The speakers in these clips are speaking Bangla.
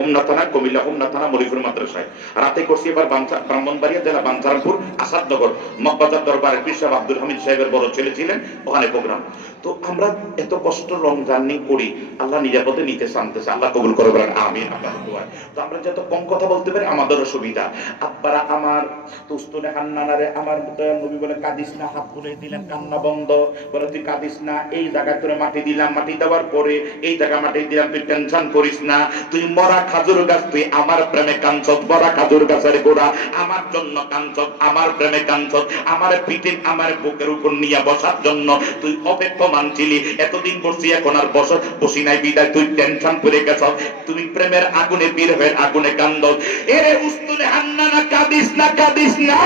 হোমনা থানা কুমিল্লা হোমনা থানা মরিপুর মাদ্রাসায়। রাতে করছি এবার ব্রাহ্মণবাড়িয়া জেলা বাঞ্চারামপুর, আসাদনগর মকবাজার দরবারে পীর সাহেব আব্দুল হামিদ সাহেবের বড় ছেলে ছিলেন, ওখানে প্রোগ্রাম। তো আমরা এত কষ্ট লং জার্নি করি, আল্লাহ নিরাপদে নিতে চানতেছে, আল্লাহ কবুল করে বলেন, আমিন আল্লাহ দোয়া তো আমরা যত কম কথা বলতে পারি, আমাদেরও সুবিধা। আব্বারা আমার তুস্তুনে হান্নানারে আমার নবী বলে, কাঁদিস না, হাত তুলে দিলেন কান্না বন্ধ। বলে, তুই কাঁদিস না, এই জায়গায় তোরে মাটি দিলাম, মাটি দেওয়ার পরে এই জায়গা মাটি দিলাম, তুই টেনশন করিস না। তুই মরা খাজুর গাছ, তুই আমার প্রেমে কাঞ্চত মরা খাজুর গাছের গোড়া। আমার জন্য কাঞ্চত আমার প্রেমে কাঞ্চত আমার পিঠে আমার বুকের উপর নিয়ে বসার জন্য তুই অপেক্ষমান ছিলি। এতদিন বসছি এখন আর বস, বসি নাই বিদায়, তুই টেনশন করে গেছ। তুমি প্রেমের আগুনে বীর হয়ে আগুনে কান্দ। এরে উস্তুনে হান্না না, কাঁদিস না কাঁদিস না।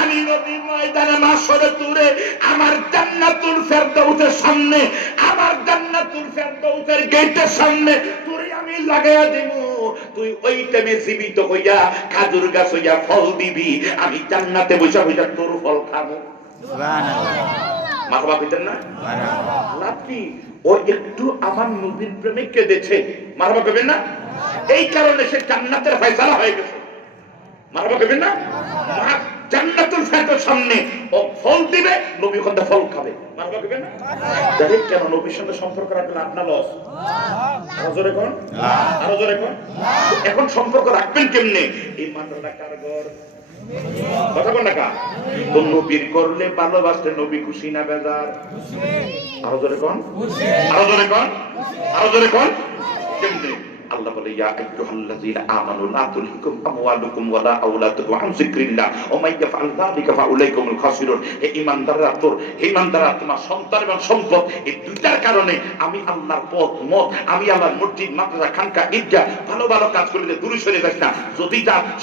আমি নবী ময়দানে মাসরে তুলে আমার জান্নাতুল ফেরদাউসের সামনে, আমার জান্নাতুল ফেরদাউসের গেটের সামনে লাগাইয়া দেব তুই ওই টাইমে জীবিত হইয়া খাজুর গাছ হইয়া ফল দিবি। আমি জান্নাতে বসে বসে তোর ফল খাব মাথা পিতেন না? লাভ কি? ও একটু আমার নবীর প্রেমে কেঁদেছে। মারবা কেবেন না? এই কারণে সে জান্নাতের ফয়সালা হয়ে গেছে। মারবা কেবেন না? ফেরদাউসের সামনে ও ফল দিবে, নবী ওখান ফল খাবে। না? জানেন কেন নবীর সঙ্গে সম্পর্ক রাখলে আপনার লস? আরও জোরে কোন? আরও জোরে এখন সম্পর্ক রাখবেন কেমনে? এই মাত্রাটা কার ঘর? কথা কোন টাকা তো নবীর করলে ভালোবাসলে নবী খুশি না বেজার? আরও জোরে কোন? আরও জোরে কোন? আরও জোরে কোন? কেমনে? আল্লাহ বলে, ইয়া আইয়ুহাল্লাযীনা আমানু, লা তুলহিকুম আমওয়ালুকুম ওয়ালা আওলাদুকুম আন যিকরিল্লাহ। যালিকা ফাউলাইকুমুল খাসিরুন। হে ঈমানদাররা, তোর, হে ঈমানদাররা, তোমার সন্তান এবং সম্পদ, এই দুইটার কারণে আমি আল্লাহর পথ, মত, আমি আল্লাহর মসজিদ, মাদ্রাসা, খানকা ভালো ভালো কাজ করলে দূরে সরে যাস না। যদি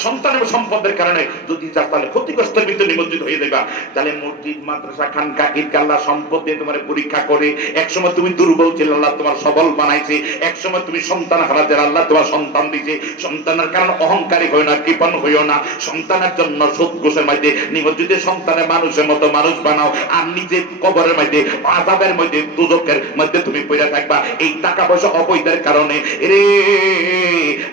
সন্তান এবং সম্পদের কারণে, যদি যা, তাহলে ক্ষতিগ্রস্তের ভিতরে নিমজ্জিত হয়ে যাবা তাহলে মসজিদ, মাদ্রাসা, খানকা, ঈদগাহ আল্লাহ সম্পদ দিয়ে তোমার পরীক্ষা করে, একসময় তুমি দুর্বল ছিল, আল্লাহ তোমার সবল বানাইছে। একসময় তুমি সন্তান হারাতে আল্লাহ তোমার সন্তান দিছে। সন্তানের কারণে অহংকারী হইও না, কৃপণ হইও না। সন্তানের জন্য সুদ ঘোষের মধ্যে নিমজ্জিত সন্তানের মানুষের মতো মানুষ বানাও আর নিজে কবরের মধ্যে আজাবের মধ্যে দুজকের মধ্যে তুমি পড়ে থাকবা। এই টাকা পয়সা অবৈধের কারণে। রে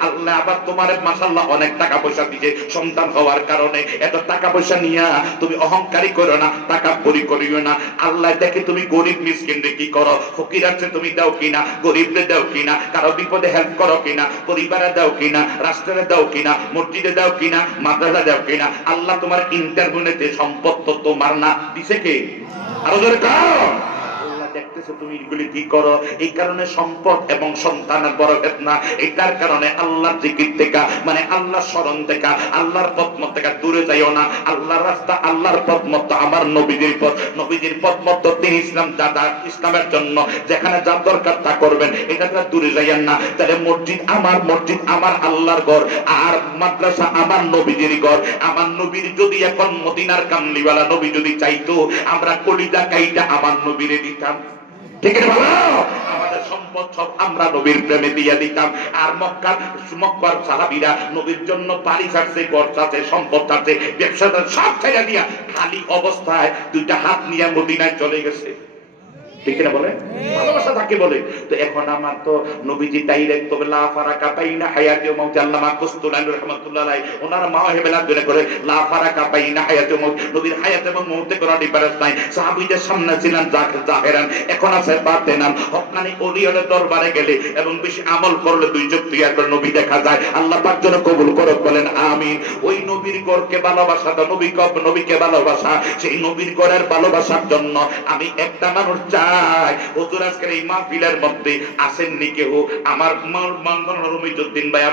আল্লাহ আবার তোমার মাসাল্লাহ অনেক টাকা পয়সা দিছে সন্তান হওয়ার কারণে। এত টাকা পয়সা নিয়া তুমি অহংকারী করো না টাকা পরি করিও না। আল্লাহ দেখে তুমি গরিব মিসকিনদের কি করো? ফকির আছে, তুমি দাও কিনা? গরিবদের দাও কিনা? কারও বিপদে হেল্প করো কিনা পরিবারে দাও কিনা রাষ্ট্রে দাও কিনা, মসজিদে দাও কিনা, মাদ্রাসা দাও কিনা, আল্লাহ তোমার ইন্টারভিউ সম্পদ তো তোমার না, দিছে কে? আরও জোরে কারণ আল্লাহ তুমি এগুলি কি করো? এই কারণে সম্পদ এবং সন্তানের বড় ফেতনা। এটার কারণে আল্লাহর জিকির থেকে মানে আল্লাহর স্মরণ থেকে, আল্লাহর পথমত থেকে দূরে যাইও না। আল্লাহর রাস্তা, আল্লাহর পথমত আমার নবীজির পথ। নবীজির পথমত তিনি ইসলাম দাদা ইসলামের জন্য, যেখানে যা দরকার তা করবেন, এটা থেকে দূরে যাইয়েন না। তাহলে মসজিদ আমার মসজিদ আমার আল্লাহর ঘর, আর মাদ্রাসা আমার নবীজির ঘর। আমার নবীর যদি এখন মদিনার কামলিওয়ালা নবী যদি চাইতো, আমরা কলিজা কাইটা আমার নবীরে দিতাম। সম্পদ সব আমরা নবীর প্রেমে দিয়ে দিতাম। আর মক্কার মক্কার সাহাবিরা নবীর জন্য বাড়ি ছাড়ছে, ঘর ছাড়ছে, সম্পদ ছাড়ছে, ব্যবসা সব ছেড়ে দিয়া খালি অবস্থায় দুইটা হাত নিয়ে মদিনায় চলে গেছে। ঠিক না বলে? ভালোবাসা তাকে বলে। তো এখন আমার তো নবীজি ডাইরেক্ট তবে লা ফারাকা বাইনা হায়াতি ও মাউতি আল্লামা কুস্তুলানি রাহমাতুল্লাহ আলাইহি ওনার মা হেবেলা করে লা ফারাকা বাইনা হায়াতি ও মাউত নবীর হায়াত এবং মউতে কোনো ডিফারেন্স নাই। সাহাবীদের সামনে ছিলেন জাহির জাহেরান এখন আছে বাতেনান। হকানি দরবারে গেলে এবং বেশি আমল করলে দুই চোখ তৈয়ার করে নবী দেখা যায়। আল্লাহ পাক যেন কবুল করুক বলেন আমিন। ওই নবীর গড়কে ভালোবাসা নবী কব নবীকে ভালোবাসা। সেই নবীর গড়ের ভালোবাসার জন্য আমি একটা মানুষ চাই। হুজুর আজকের এই মাহফিলের মধ্যে আসেননি কেউ। আমার মা- মা- রমিজুদ্দিন ভাই